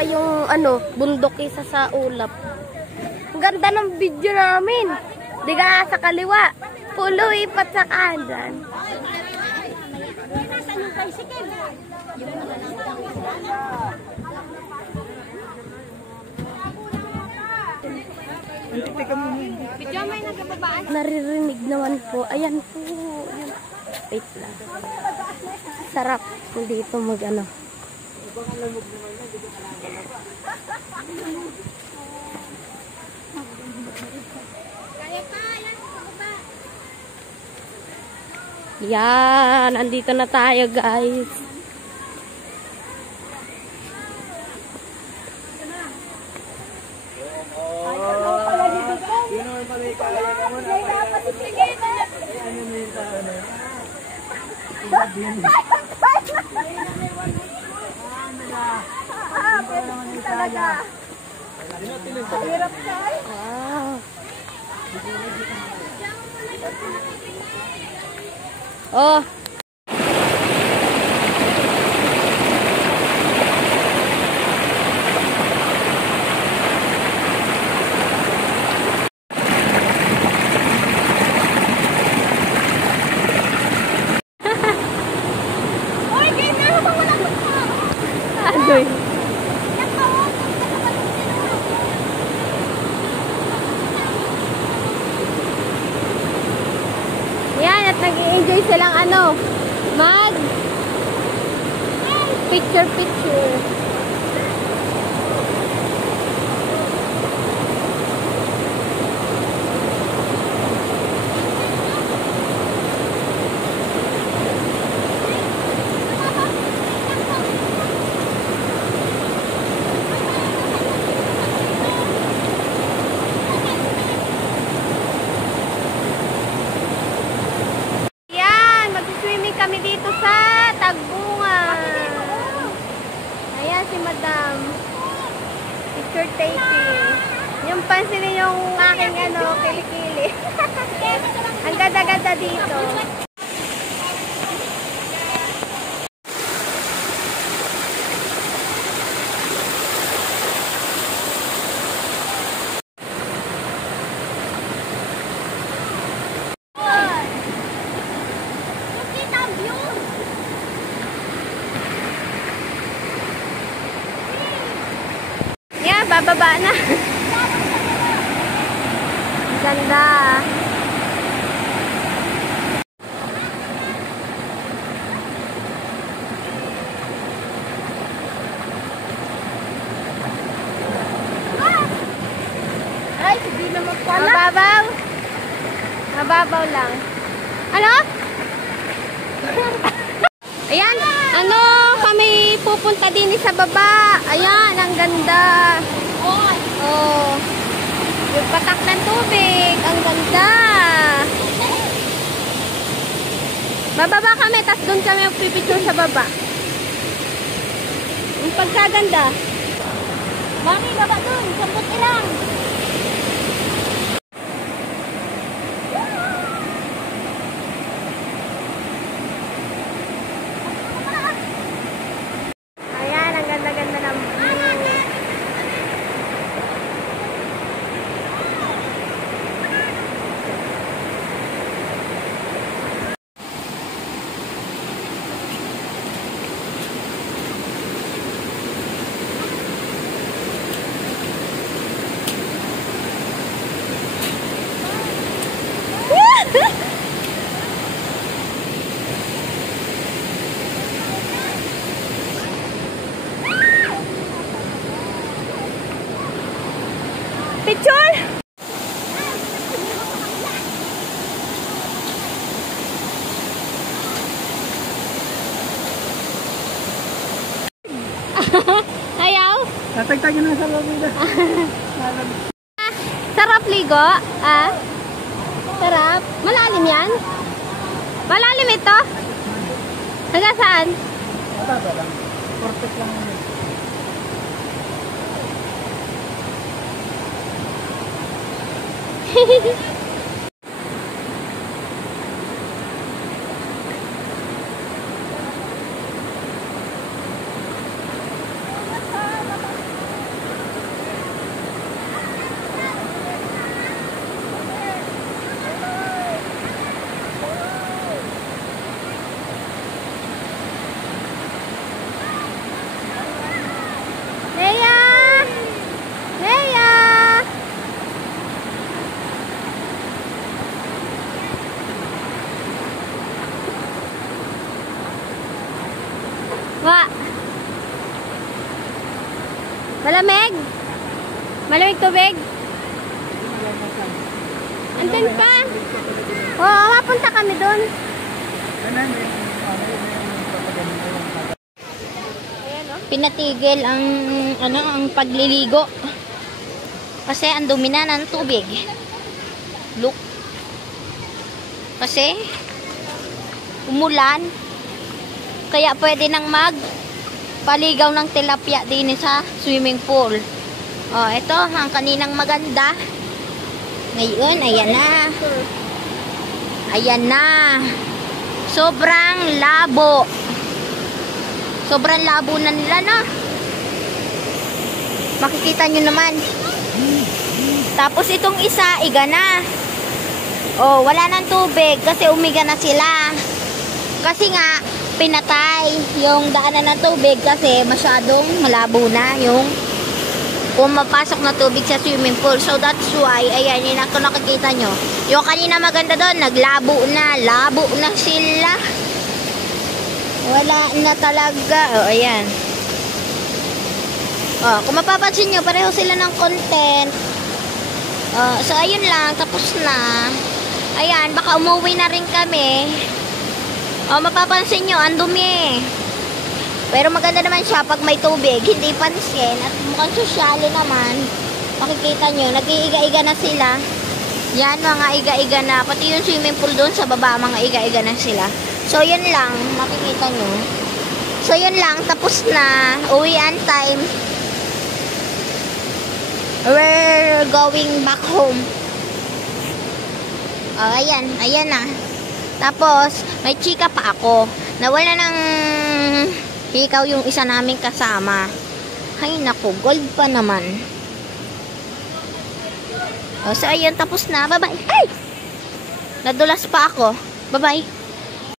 pa yung ano, bundok isa sa ulap. Ang ganda ng video namin. Di ka sa kaliwa. Pulo ipat sa kanan. Naririnig naman po. Ayan po. Ayan. Wait lang. Sarap dito mag-ano. Yan. Andito na tayo, guys. Oh. Adoy. Yan, at nag-i-enjoy silang ano, mag picture. Kami dito sa Tagbungan. Ayan si Madam. Picture taking. Yung pansinin yung aking ano, kilikili. Ang ganda-ganda dito. Bababa na. Ganda. Ay, hindi naman pala. Mababaw. Mababaw lang. Ano? Ayan. Ano, kami pupunta din sa baba. Ayan, ang ganda. Oh. Yung patak ng tubig. Ang ganda. Bababa kami, tas doon kami magpipicture sa baba. Yung pagkaganda. Mami, baba doon. Sambot ilang. Ayan, ang ganda-ganda ng view. Picture! Ayaw? Tatagtagin na sa loob nila. Sarap ligo? Ah? Sarap? Malalim yan? Malalim ito? Hanggang saan? Mataba lang. Perfect lang yun. Pa. Malamig? Malamig tubig? Andun pa. Oo, mapunta kami dun. Pinatigil ang ang pagliligo. Kasi ang dumi na ng tubig. Look. Kasi umulan. Kaya pwede nang paligaw ng tilapia din sa swimming pool. Oh, ito ang kaninang maganda. Ngayon, ayan na. Ayan na. Sobrang labo. Sobrang labo na nila na. Makikita nyo naman. Tapos itong isa, iga na. Oh, wala nang tubig kasi umiga na sila. Kasi nga, pinatay yung daanan ng tubig kasi masyadong malabo na yung pumapasok na tubig sa swimming pool. So that's why, ayan, yun ako nakikita nyo. Yung kanina maganda doon, naglabo na. Labo na sila. Wala na talaga. O, ayan. O, kung mapapansin nyo, pareho sila ng content. So, ayun lang. Tapos na. Ayan, baka umuwi na rin kami. O, mapapansin nyo, ang dumi. Pero maganda naman siya pag may tubig, hindi pansin. At mukhang sosyalo naman. Makikita nyo, nag-iiga-iga na sila. Yan, mga iga-iga na. Pati yung swimming pool doon sa baba, mga iga-iga na sila. So, yun lang. Makikita nyo. So, yun lang. Tapos na. Uwian time. We're going back home. Oh, ayan. Ayan na. Tapos, may chika pa ako. Nawala ng ikaw yung isa naming kasama. Ay, naku. Gold pa naman. Oh, so, ayun. Tapos na. Bye-bye. Ay! Nadulas pa ako. Bye-bye.